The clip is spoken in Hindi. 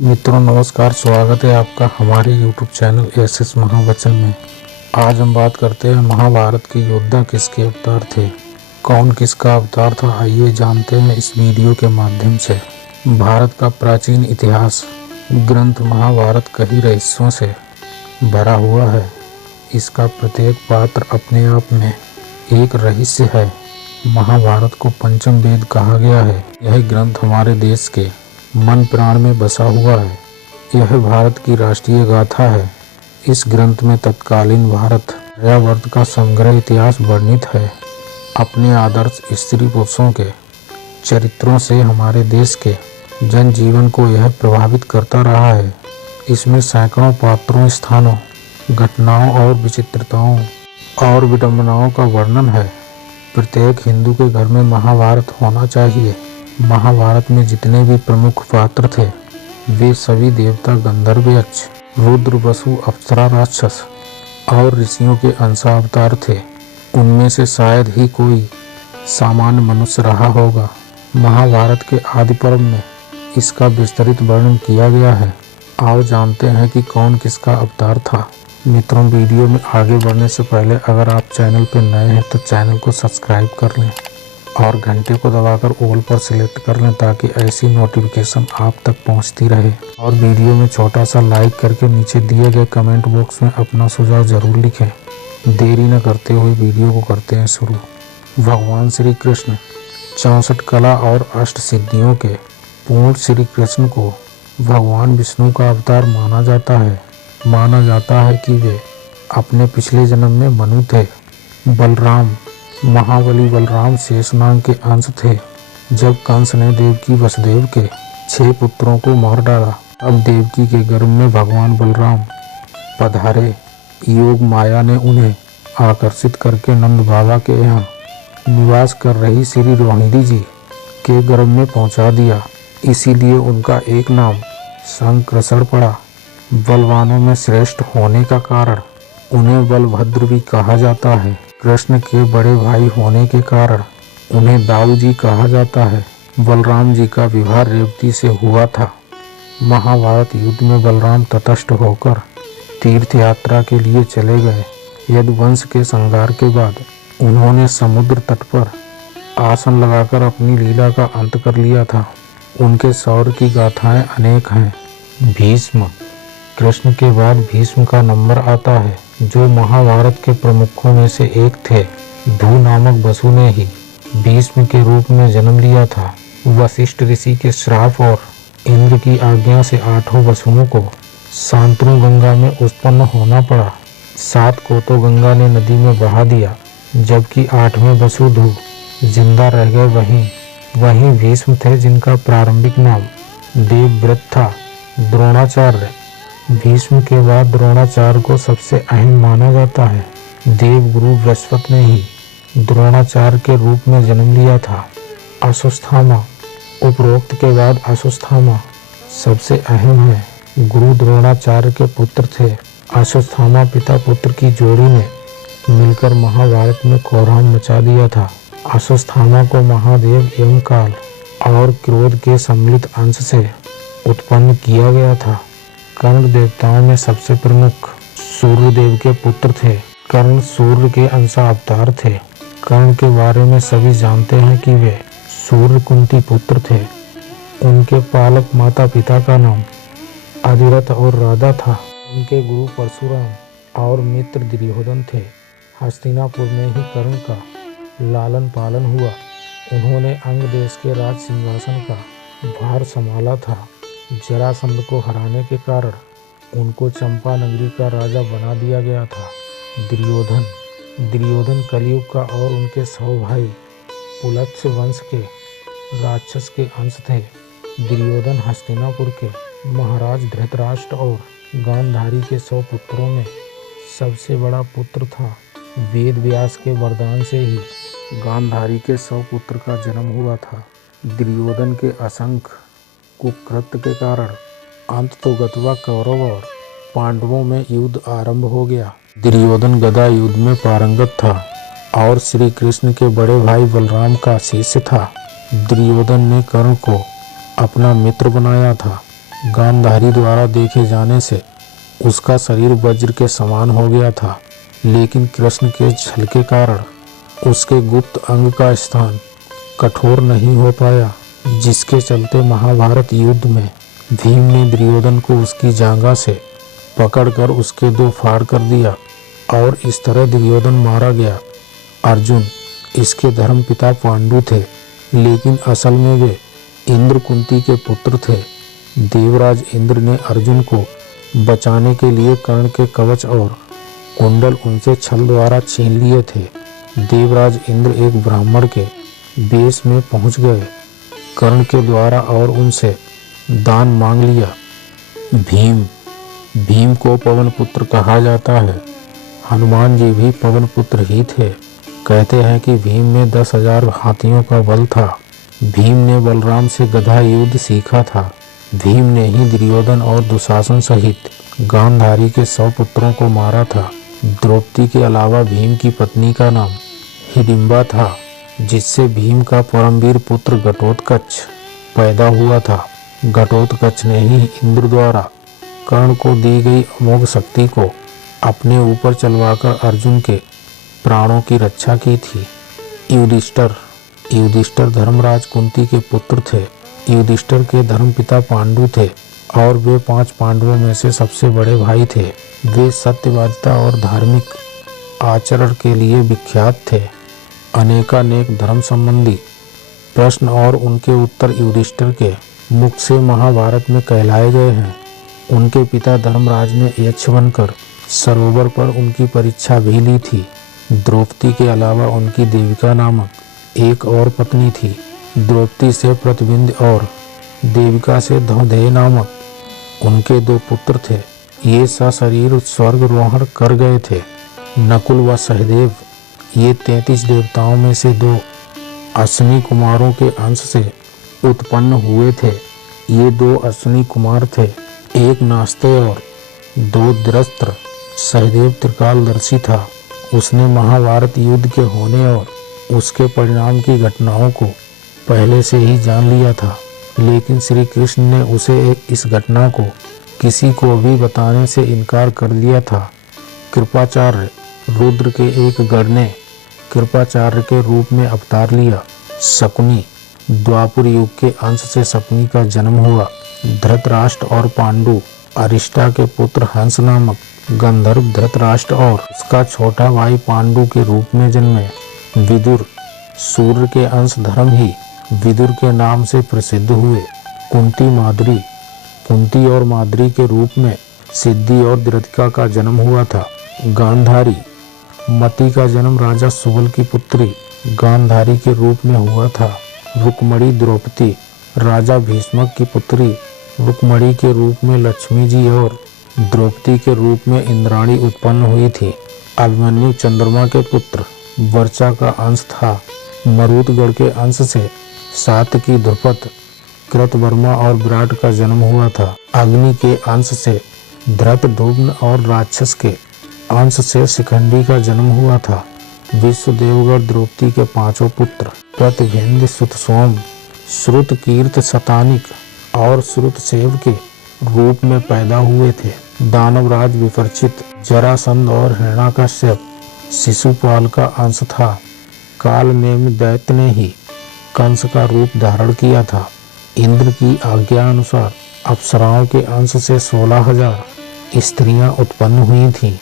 मित्रों नमस्कार, स्वागत है आपका हमारे YouTube चैनल एस महावचन में। आज हम बात करते हैं महाभारत के योद्धा किसके अवतार थे, कौन किसका अवतार था। आइए जानते हैं इस वीडियो के माध्यम से। भारत का प्राचीन इतिहास ग्रंथ महाभारत कई रहस्यों से भरा हुआ है। इसका प्रत्येक पात्र अपने आप में एक रहस्य है। महाभारत को पंचम वेद कहा गया है। यह ग्रंथ हमारे देश के मन प्राण में बसा हुआ है। यह भारत की राष्ट्रीय गाथा है। इस ग्रंथ में तत्कालीन भारत आर्यावर्त का समग्र इतिहास वर्णित है। अपने आदर्श स्त्री पुरुषों के चरित्रों से हमारे देश के जनजीवन को यह प्रभावित करता रहा है। इसमें सैकड़ों पात्रों, स्थानों, घटनाओं और विचित्रताओं और विडंबनाओं का वर्णन है। प्रत्येक हिंदू के घर में महाभारत होना चाहिए। महाभारत में जितने भी प्रमुख पात्र थे वे सभी देवता, गंधर्व, यक्ष, रुद्र, वसु, अप्सरा, राक्षस और ऋषियों के अंशावतार थे। उनमें से शायद ही कोई सामान्य मनुष्य रहा होगा। महाभारत के आदि पर्व में इसका विस्तृत वर्णन किया गया है। आओ जानते हैं कि कौन किसका अवतार था। मित्रों, वीडियो में आगे बढ़ने से पहले अगर आप चैनल पर नए हैं तो चैनल को सब्सक्राइब कर लें और घंटे को दबाकर ऑल पर सिलेक्ट कर लें ताकि ऐसी नोटिफिकेशन आप तक पहुंचती रहे। और वीडियो में छोटा सा लाइक करके नीचे दिए गए कमेंट बॉक्स में अपना सुझाव जरूर लिखें। देरी न करते हुए वीडियो को करते हैं शुरू। भगवान श्री कृष्ण 64 कला और अष्ट सिद्धियों के पूर्ण श्री कृष्ण को भगवान विष्णु का अवतार माना जाता है। माना जाता है कि वे अपने पिछले जन्म में मनु थे। बलराम, महाबली बलराम शेषनाग के अंश थे। जब कंस ने देवकी वसुदेव के 6 पुत्रों को मार डाला तब देवकी के गर्भ में भगवान बलराम पधारे। योग माया ने उन्हें आकर्षित करके नंद बाबा के यहाँ निवास कर रही श्री रोहिणी जी के गर्भ में पहुंचा दिया। इसीलिए उनका एक नाम संकृषण पड़ा। बलवानों में श्रेष्ठ होने का कारण उन्हें बलभद्र भी कहा जाता है। कृष्ण के बड़े भाई होने के कारण उन्हें दाऊ जी कहा जाता है। बलराम जी का विवाह रेवती से हुआ था। महाभारत युद्ध में बलराम तटस्थ होकर तीर्थ यात्रा के लिए चले गए। यदुवंश के संहार के बाद उन्होंने समुद्र तट पर आसन लगाकर अपनी लीला का अंत कर लिया था। उनके शौर्य की गाथाएं अनेक हैं। भीष्म, कृष्ण के बाद भीष्म का नंबर आता है, जो महाभारत के प्रमुखों में से एक थे। धू नामक वसु ने ही भीष्म के रूप में जन्म लिया था। वशिष्ठ ऋषि के श्राप और इंद्र की आज्ञा से 8 वसुओं को शांतनु गंगा में उत्पन्न होना पड़ा। 7 को तो गंगा ने नदी में बहा दिया, जबकि 8वें वसु धू जिंदा रह गए। वहीं भीष्म थे, जिनका प्रारंभिक नाम देवव्रत था। द्रोणाचार्य, भीष्म के बाद द्रोणाचार्य को सबसे अहम माना जाता है। देवगुरु बृहस्पति ने ही द्रोणाचार्य के रूप में जन्म लिया था। अश्वत्थामा, उपरोक्त के बाद अश्वत्थामा सबसे अहम है। गुरु द्रोणाचार्य के पुत्र थे। अश्वत्थामा पिता पुत्र की जोड़ी ने मिलकर महाभारत में कोहराम मचा दिया था। अश्वत्थामा को महादेव एवं काल और क्रोध के सम्मिलित अंश से उत्पन्न किया गया था। कर्ण देवताओं में सबसे प्रमुख सूर्यदेव के पुत्र थे। कर्ण सूर्य के अंशावतार थे। कर्ण के बारे में सभी जानते हैं कि वे सूर्य कुंती पुत्र थे। उनके पालक माता पिता का नाम अधिरथ और राधा था। उनके गुरु परशुराम और मित्र दुर्योधन थे। हस्तिनापुर में ही कर्ण का लालन पालन हुआ। उन्होंने अंग देश के राज सिंहासन का भार संभाला था। जरासंध को हराने के कारण उनको चंपा नगरी का राजा बना दिया गया था। दुर्योधन कलयुग का और उनके 100 भाई पुलत्स्य वंश के राक्षस के अंश थे। दुर्योधन हस्तिनापुर के महाराज धृतराष्ट्र और गांधारी के 100 पुत्रों में सबसे बड़ा पुत्र था। वेद व्यास के वरदान से ही गांधारी के 100 पुत्र का जन्म हुआ था। दुर्योधन के असंख्य कुकृत्य के कारण अंततोगत्वा कौरव और पांडवों में युद्ध आरंभ हो गया। दुर्योधन गदा युद्ध में पारंगत था और श्री कृष्ण के बड़े भाई बलराम का शिष्य था। दुर्योधन ने कर्ण को अपना मित्र बनाया था। गांधारी द्वारा देखे जाने से उसका शरीर वज्र के समान हो गया था, लेकिन कृष्ण के छल के कारण उसके गुप्त अंग का स्थान कठोर नहीं हो पाया, जिसके चलते महाभारत युद्ध में भीम ने दुर्योधन को उसकी जांघा से पकड़कर उसके 2 फाड़ कर दिया और इस तरह दुर्योधन मारा गया। अर्जुन इसके धर्मपिता पांडु थे, लेकिन असल में वे इंद्र कुंती के पुत्र थे। देवराज इंद्र ने अर्जुन को बचाने के लिए कर्ण के कवच और कुंडल उनसे छल द्वारा छीन लिए थे। देवराज इंद्र एक ब्राह्मण के वेश में पहुंच गए कर्ण के द्वारा और उनसे दान मांग लिया। भीम को पवन पुत्र कहा जाता है। हनुमान जी भी पवन पुत्र ही थे। कहते हैं कि भीम में 10,000 हाथियों का बल था। भीम ने बलराम से गदा युद्ध सीखा था। भीम ने ही दुर्योधन और दुशासन सहित गांधारी के 100 पुत्रों को मारा था। द्रौपदी के अलावा भीम की पत्नी का नाम हिडिंबा था, जिससे भीम का परमवीर पुत्र घटोत्कच पैदा हुआ था। घटोत्कच ने ही इंद्र द्वारा कर्ण को दी गई अमोघ शक्ति को अपने ऊपर चलवाकर अर्जुन के प्राणों की रक्षा की थी। युधिष्ठिर धर्मराज कुंती के पुत्र थे। युधिष्ठिर के धर्मपिता पांडु थे और वे 5 पांडवों में से सबसे बड़े भाई थे। वे सत्यवादिता और धार्मिक आचरण के लिए विख्यात थे। अनेकानेक धर्म संबंधी प्रश्न और उनके उत्तर युधिष्ठिर के मुख से महाभारत में कहलाए गए हैं। उनके पिता धर्मराज ने यक्ष बनकर सरोवर पर उनकी परीक्षा भी ली थी। द्रौपदी के अलावा उनकी देविका नामक एक और पत्नी थी। द्रौपदी से प्रतिबिंद और देविका से धौंधेय नामक उनके 2 पुत्र थे। ये सशरीर स्वर्गरोहण कर गए थे। नकुल व सहदेव ये 33 देवताओं में से 2 अश्विनी कुमारों के अंश से उत्पन्न हुए थे। ये 2 अश्विनी कुमार थे, एक नास्ते और 2 द्रस्त्र। सहदेव त्रिकालदर्शी था। उसने महाभारत युद्ध के होने और उसके परिणाम की घटनाओं को पहले से ही जान लिया था, लेकिन श्री कृष्ण ने उसे इस घटना को किसी को भी बताने से इनकार कर दिया था। कृपाचार्य रुद्र के एक गण ने कृपाचार्य के रूप में अवतार लिया। शकुनी द्वापर युग के अंश से शकुनी का जन्म हुआ। धृतराष्ट्र और पांडु अरिष्टा के पुत्र हंस नामक गंधर्व धृतराष्ट्र और उसका छोटा भाई पांडु के रूप में जन्मे। विदुर सूर्य के अंश धर्म ही विदुर के नाम से प्रसिद्ध हुए। कुंती और माद्री के रूप में सिद्धि और द्रुतिका का जन्म हुआ था। गांधारी मति का जन्म राजा सुबल की पुत्री गांधारी के रूप में हुआ था। रुक्मणी द्रौपदी राजा भीष्मक की पुत्री रुक्मणी के रूप में लक्ष्मी जी और द्रौपदी के रूप में इंद्राणी उत्पन्न हुई थी। अभिमन्यु चंद्रमा के पुत्र वर्चा का अंश था। मरुतगढ़ के अंश से सातकी ध्रुपद कृतवर्मा और विराट का जन्म हुआ था। अग्नि के अंश से धृतद्युम्न और राक्षस के अंश से शिखंडी का जन्म हुआ था। विश्वदेवगढ़ द्रौपदी के 5 पुत्र प्रतिभिंद सुतसोम श्रुतकीर्त शतानिक और श्रुतसेव के रूप में पैदा हुए थे। दानवराज विपरीचित जरासंध और हिरण्याकश्यप शिशुपाल का अंश था। कालनेमि दैत्य ने ही कंस का रूप धारण किया था। इंद्र की आज्ञा अनुसार अप्सराओं के अंश से 16,000 स्त्रियां उत्पन्न हुई थीं।